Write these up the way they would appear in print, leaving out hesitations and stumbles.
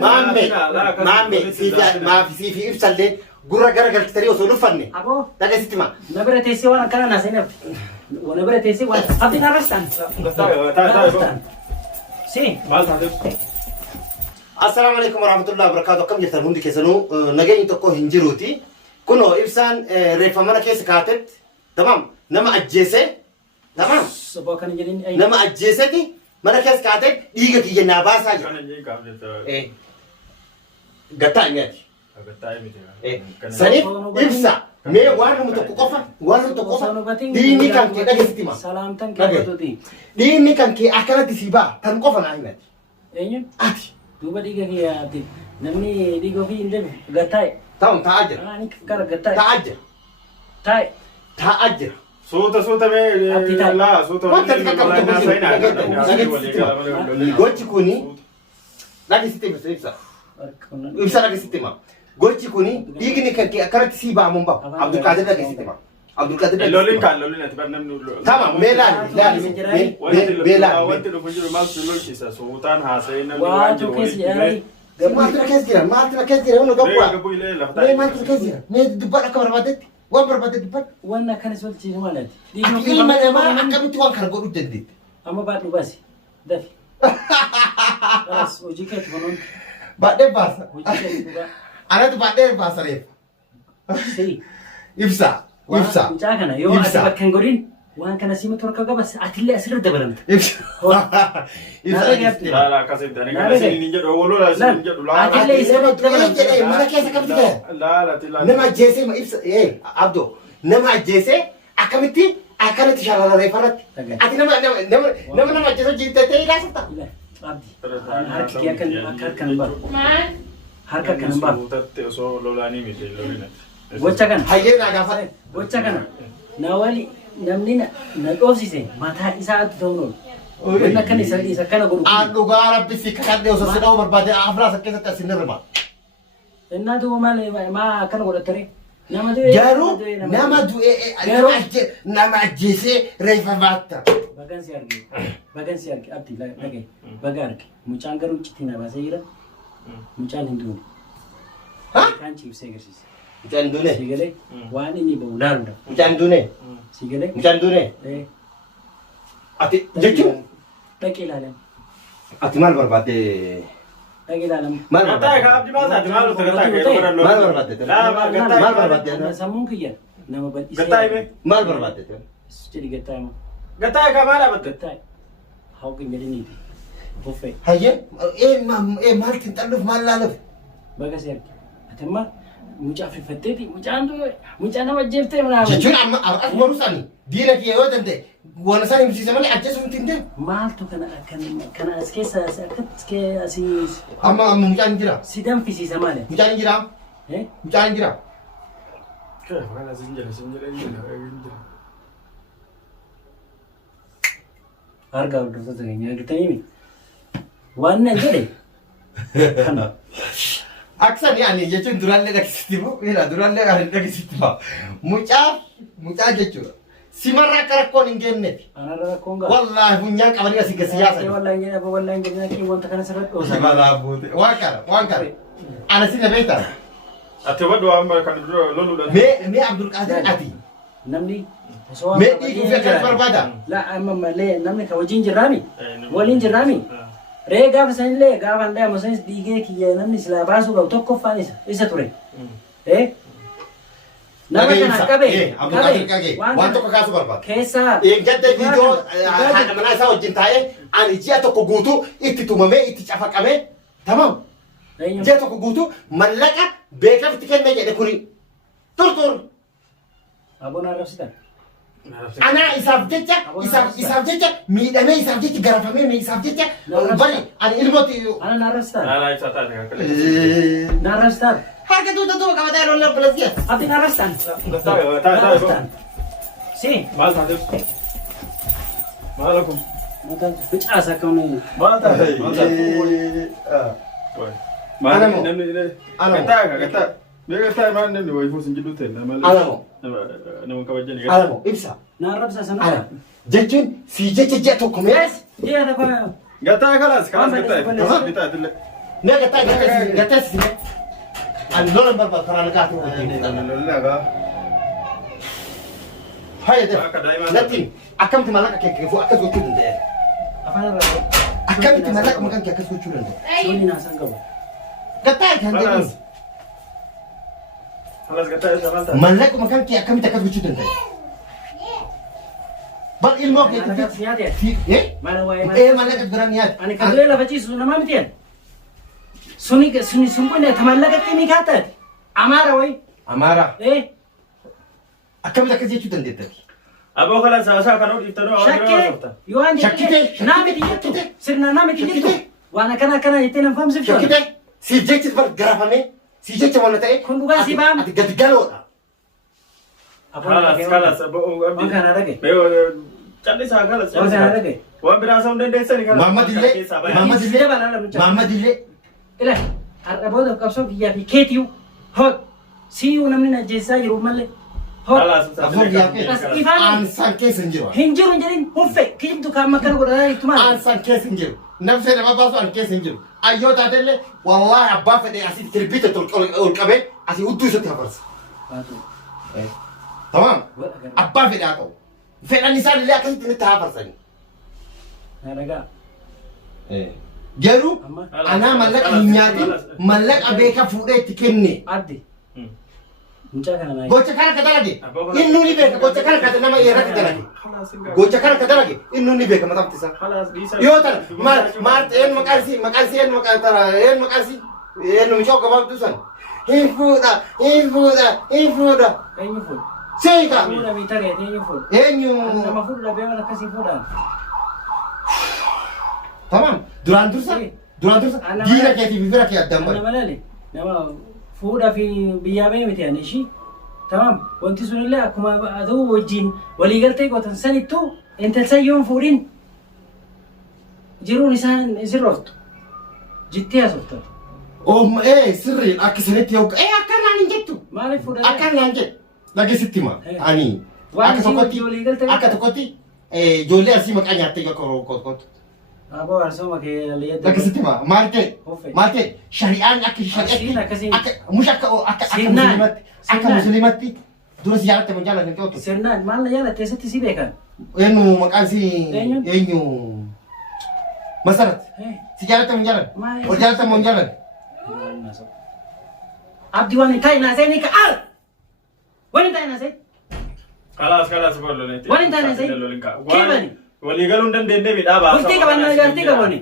Maambe si ibsalle gurra gara galtari osoo dhufanne. Abo. Dhageessitima. Na bira teessee waan akkana na seeneef. Na bira teessee waan abdiin arrastaan. Si. Maal taatee? Assalamu alaikum warahmatullahi wabarakatuh. Akkam jirtan hundi keessanuu nageenyi tokko hin jiruuti. Kunoo ibsaan reeffa mana keessa kaatetti tamam nama ajjeese tamam. Soboo kana jedhin nama ajjeeseti mana keessa kaatetti dhiiga kiyya naa baasaa jira. Kana jee kaafneta. Gattaa nyaati. Gattaa miti. Sanif ibsa mee waan nama tokko qofa diinni kan kee dhageessitti hima. Salaamtan keewwatuuti. Diinni kan kee akkanatti si ba'a kan qofa naa himati. Eenyu? Ati. Duuba dhiiga kiyyaati. Namni dhiiga ofii hin deemu gattaa'e. Ta'um taa'aa jira. Ani gara gattaa'e. Taa'aa jira. Taa'e. Taa'aa jira. Suuta mee laa suuta gochi kuni dhageessitti ibsa. Ibsa dhageessitti hima. Gochi kuni dhiigni kan kee akkanatti si ba'a mun ba'a. Abdul Qaadir dhageessitti hima. Abdul Qaadir lolin ati bar namni tamam mee laali wanti dhufu jiru maal si lolchisa suutaan haasa'ee namni waan jiru maaltu keessa jira wanna gabbaa mee maaltu keessa jira mee dubbadha akka barbaadetti waan barbaadde dubbadha waan akkanas walchiisu maalaati ati ilma namaa akkamitti waan kana godhuu dandeetti amma baadhu baasi dafi hojii keetti kunuun baadhee baasa hojii keetti dhugaa anatu baadhee baasa reef ibsa mucaa kana yoo ati bakka hin godhin waan kana sima torka qabas atillee asirra dabalamta laala akkasitti ani kana isin hin jedhu walola isin hin jedhu atillee isirra dabalamta mana keessa kamti gaya nama ajjeesee ma ibsa abdo nama ajjeesee akkamitti akkanatti shalala reefarratti ati nama ajjeesoo jirtetee ilaasifta harki kee akka kan baru harka kan baru suutatte osoo lolaanii miti lolinati gocha kana hayyee naa gaafate gocha kana na wali namni na dhoofsise mataa isaa atti ta'uun oolu wanna kan isa kana godhu aan dhugaa rabbi si kakadhee osoo si dha'uu barbaade afraasa keessatti asin irra innaatu maa akkana godhattare garuu nama du'e nama ajjeesee reefa baatta bagan si arge abdi lagee baga arge mucaan garuu citti na baasee jira mucaan hin duune kan ciibsee agarsiise mucaan duune sigalee waan inni ba'u laaluudha mucaan duune sigalee mucaan duune ati jechuun dhaqee ilaalan ati maal barbaadde dhaqee ilaalan maal gataa ka abdi baasaati maal barbaadde maal barbaadde sammuun kiyya nama bal'isee gataa hime maal barbaadde jedhi gataa hima gataa ka maal abatte gataa hawqin jedhiniiti buffee hayyee maal tinxalluuf maal laaluuf baga si arge ati amma mucaa fifatteeti mucaa nama ajjeeftee mana jechuun amma asuma rusaani diina kiyya yoo danda'e waan isaan himsiise malee ajjeesuu hin tinde maaltu kana as keessa asii amma mucaan jira si danfisiisa maali mucaan jira mucaan jira kana sinjira argaa hordoftoota keenya argitanii waan nan jedhe kana aksan yaani jechuun duraallee dhageessitti moo duraallee dhageessitti moo mucaa jechuudha simarra akka rakkoon hin geenneef anarra rakkoon gaa wallaahi funyaan qabanii asii gadi siyaasa wallaahi hin jedhina wanta kana sirratti dhoosa sibalaa buute waan kana ana si na beektaa ati waddu amma kan loluudha mee Abdul Qaadir ati namni mee dhiiguu fi akkana barbaada la amma malee namni ka wajjin jirraami waliin jirraami ree gaafa sanillee gaafa hin dhayamu sanis dhiigee kiyya namni silaa baasuu qabu tokkoffaan isa ture nama kana qabe waan tokko kaasuu barbaada keessaa gadda viidiyoo haadha manaa isaa wajjin taa'ee ani ji'a tokko guutuu itti tumamee itti cafaqamee tamam ji'a tokko guutuu mallaqa beekamti kennee jedhe kuni turtur aboon arrabsitan ana isaaf jecha miidhamee isaaf jecha garafamee isaaf jecha bari ani ilmooti ana narrabsitan naa narrabsitan harka tuuta tuuba qabataa yeroo laa balasiya abdi narrabsitan si maal taatee maal akum bicaasa akkam maal taatee maal namni gataa beekataa maal namni wayifuu sin jiddu ta'e nama kabajani alamo ibsa narrabsa sana jechuun si jecha ji'a tokko mee ji'a tokko gataa kalas gataa Mee gattaas ani lolan barbaadu karaa naqaatu fayyada nattiin akkamitti maallaqa kee akkas gochuu danda'e akkamitti maallaqa maqaan kee akkas gochuu danda'e Soni naasan qabu. gattaa kan jedhamu maallaqa maqaan kee akkamitti akkas gochuu danda'e bal ilmoo kee maallaqa biraan yaadu Ani kan dure lafa ciisu nama mitiyan. Suni sun kun tamallaqatti ni kaatati. Amaara way. amaara Eh. akkamitti akkas jechuu dandeetta Aboo kala saasaa kan odeeffannoo awwaajjira Shakkee haasofta. yoo ani Shakkite. naamiti jettu sirna naamiti jettu waan akkana jettee nan famsif shola. shakkite siif jechis bar garafame siif jecha waan ta'e Kun dhugaa si baama. ati gadi galoodha Kalas Waan kana dhage. callisaa kalas Waan kana dhage. waan biraa sa'uu dandeessani kalas Muhammad illee Ila har'a booda qabsoo kiyyaa fi keetiyu hot siyuu namni na jeessaa jiru malee. Hot afur yaaqee aansaan keessa hin jiru hin jiru hin jedhin hunfe kijibtu kaan makkana godhataa jirtu maal. aansaan keessa hin jiru nafsee nama baasu aan keessa hin jiru ayyoo taatellee wallaahi abbaa fedhee asii kirbiita ol qabee asii hudduu isatti hafarsa tamam abbaa fedhee haa ta'u fedhan isaan illee akkasitti nitti hafarsani Na dhagaa. garuu anaa mallaqa hin nyaatin mallaqa beeka fuudhee itti kenne Addi. Mucaa kana naa. gocha kana ka dalage innuu ni beeka gocha kana ka nama irratti dalage gocha kana ka dalage innuu ni beeka mataatti isaa yoo ta'e maal een maqaansi een michoo gabaabdu san hin fuudha Eenyu fuudha? seeka Fuudha miita reete eenyu fuudha? eenyu Nama fuudha beeman akkasii fuudhaan. tamam duraan dursa diina keetiif bira kee addaan Nama bari malale nama fuudha fi biyyaa bee miti ani ishii. Tamam wanti sunillee akkuma aduu wajjin waliigaltee gootan sanittuu intalsan yoon fuudhin jiruun isaan sirrooftu. Jittee haasoftan. sirriin akka sanitti yoo akkanaan hin jettu Maaliif fuudhate? akkanaan jedhu dhagesitti ma ani Waan akka isin tokkotti wajjin waliigaltee akka tokkotti ijoollee asii maqaa nyaattee akka kotkottu Aboo harsooma kee leeyyatte. dhagesitti ma maal ta'e Hoffee. maal ta'e shari'aan akka Asiin shari'aatti akkasiin. akka mush akka Sirnaan. musliimatti dura si jaalatte ma jaalatan ta'u Sirnaan maal na jaalatte eessatti si beekan? eenyu maqaan si Eenyu? eenyu masarat Eh. si jaalatte ma jaalan Maal- ol jaalatte ma jaalan Abdi waan hin taa'in haasa'e ni ka'aal. Waan hin taa'in haasa'e. kalas boolonete Waan hin taane sai. Kibani. waliigaluu hin dandeenye midhaabaa Bultii qaban na gartii qabani.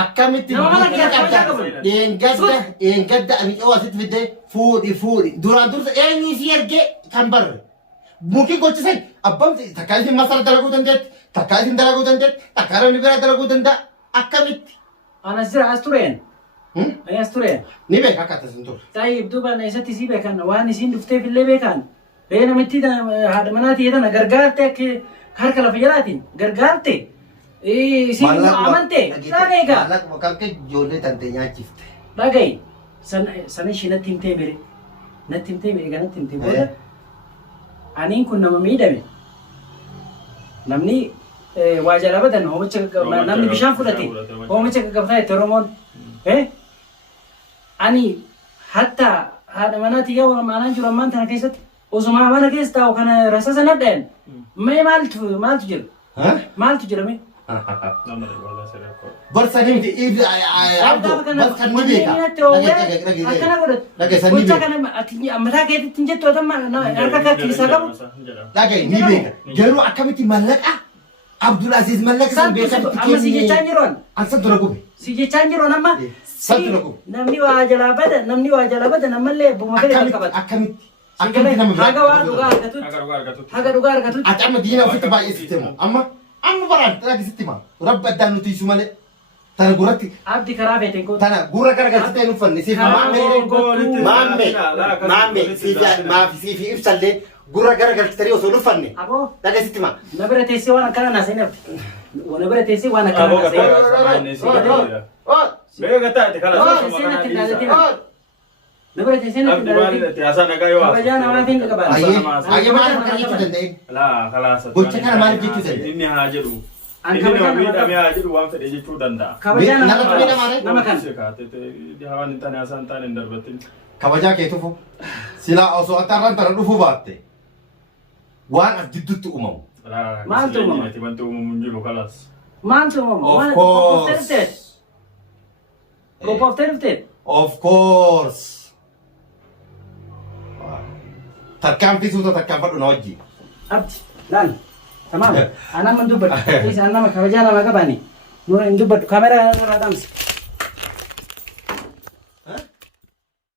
akkamitti Nama mana keessaa fayyaa qabu. dheengadda ani dhawaa sitti fiddee fuudhi duraan dursa eenyu si ergee kan barre muki gochisan abbaan takkaa isin masara dalaguu dandeetti takkaa isin dalaguu dandeetti takkaa namni biraa dalaguu danda'a akkamitti Anas jira as tureen. Ani as tureen. ni beeka akka akkasiin ture Taa'ib duuba na isatti si beekan waan isiin dhufteef illee beekan. Bee namitti haadha manaatii jedhana gargaarte akka harka lafa jalaatiin gargaarte. Isiin amante dhageega. maallaquma kan kee ijoollee tantee nyaachifte Dhagayi. Sana ishee natti himtee bire. Natti himtee bire ganatti himtee booda. Aniin kun nama miidhame. Namni waa jala badan namni bishaan fudhate oomicha gaggabtaa itti Oromoon. Ani hatta haadha manaatii yoo aanaan jiru ammaan tana keessatti osuma mana keessa taa'u kana rasa sana dha'an mee maaltu jira? Maaltu jira mee? Barsanii miti ibi abdo barsan ni beeka Akkana godhatu. Gocha kana mataa keetitti hin jettu harka keessaa qabu. dhagaye ni beeka garuu akkamitti mallaqa Abdul Aziz mallaqa san beekatti Amma si jechaan jiroon. ansa dura gube Si jechaan jiroon amma. Saltu laku. Namni waa jalaa bada namallee buma fedhe kan qabatu. akkamitti nama biraa Haga waa dhugaa argatutti. Haga dhugaa argatutti. ati amma diina ofitti baay'eessite mu amma baraan dhagisitti ma rabbi addaan nuti isu malee tana guratti Abdi karaa feeteen kootu. tana gurra garagalchitee hin uffanne siif maamme siifi ibsallee gurra garagalchitanii osoo hin uffanne Aboo. dhagisitti ma Na bira teessee waan akkana naasee nafti. Na bira teessee waan akkana naasee. Na bira teessee natti dhalatee. Kabajaa namaatiin qabaata. ayyee maal akka jechuu danda'e gocha kana maaliif jechuu danda'e inni haa jedhu An Ini kabajaan nama nama miidhamee qaba. haa jedhu waan fedhe jechuu danda'a. Kabajaan Nama nama miidhamaa qaba. ree? Nama kana. Si kaatee hawaan hin taane haasaan taane hin darbatin. Kabajaa kee tufu. Silaa osoo ati arraan tana dhufuu baatte. Waan as jidduutti uumamu. Maaltu uumama? Wanti uumamu hin jiru kalaas. Maaltu uumama? Of Waan course. qophooftee dhufteet. Qophooftee dhufteet. Of course. Tarkaanfii suuta tarkaanfadhu na wajji. Abdi, laal. Tamam. Anam mendubbat. Is anam kabajaan nama qabani. Nuna indubbat kamera irraa dhamsi.